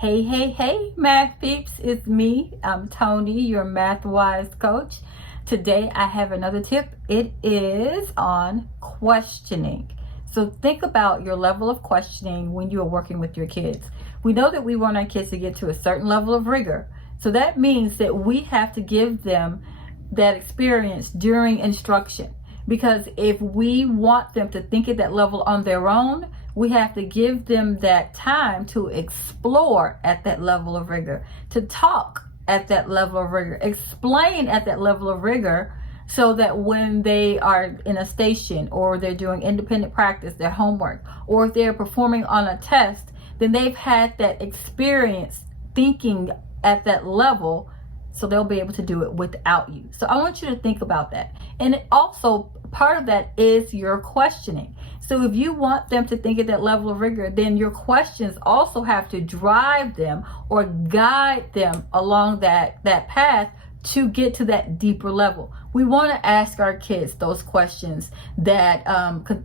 Hey, hey, hey, math peeps, it's me. I'm Tony, your math wise coach. Today I have another tip. It is on questioning. So think about your level of questioning when you are working with your kids. We know that we want our kids to get to a certain level of rigor. So that means that we have to give them that experience during instruction. Because if we want them to think at that level on their own, we have to give them that time to explore at that level of rigor, to talk at that level of rigor, explain at that level of rigor, so that when they are in a station or they're doing independent practice, their homework, or if they're performing on a test, then they've had that experience thinking at that level, so they'll be able to do it without you. So I want you to think about that. And it also, part of that is your questioning. So if you want them to think at that level of rigor, then your questions also have to drive them or guide them along that path to get to that deeper level. We want to ask our kids those questions, that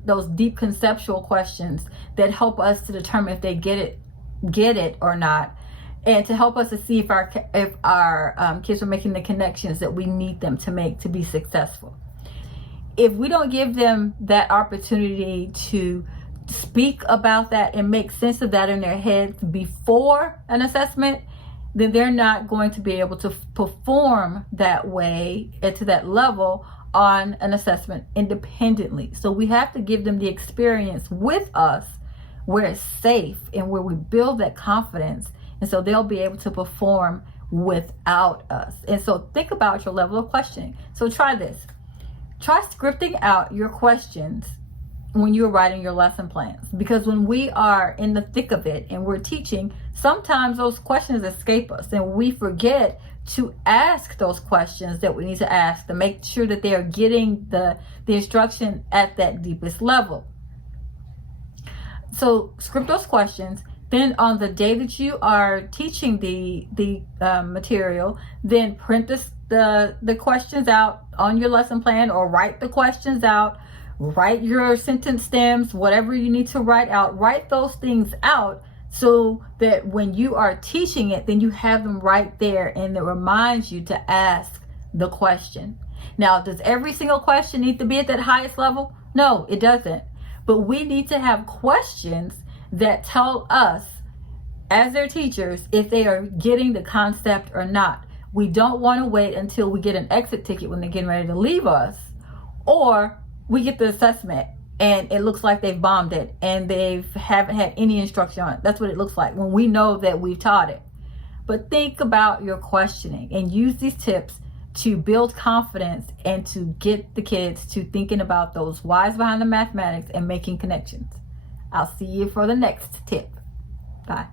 those deep conceptual questions that help us to determine if they get it or not, and to help us to see if our kids are making the connections that we need them to make to be successful. If we don't give them that opportunity to speak about that and make sense of that in their heads before an assessment, then they're not going to be able to perform that way and to that level on an assessment independently. So we have to give them the experience with us where it's safe and where we build that confidence. And so they'll be able to perform without us. And so think about your level of questioning. So try this. Try scripting out your questions when you're writing your lesson plans. Because when we are in the thick of it and we're teaching, sometimes those questions escape us and we forget to ask those questions that we need to ask to make sure that they are getting the instruction at that deepest level. So script those questions. Then on the day that you are teaching the material, then print the questions out on your lesson plan, or write the questions out, write your sentence stems, whatever you need to write out, write those things out so that when you are teaching it, then you have them right there and it reminds you to ask the question. Now, does every single question need to be at that highest level? No, it doesn't. But we need to have questions that tell us as their teachers if they are getting the concept or not. We don't want to wait until we get an exit ticket when they're getting ready to leave us, or we get the assessment and it looks like they've bombed it and they haven't had any instruction on it. That's what it looks like when we know that we've taught it. But think about your questioning and use these tips to build confidence and to get the kids to thinking about those whys behind the mathematics and making connections. I'll see you for the next tip. Bye.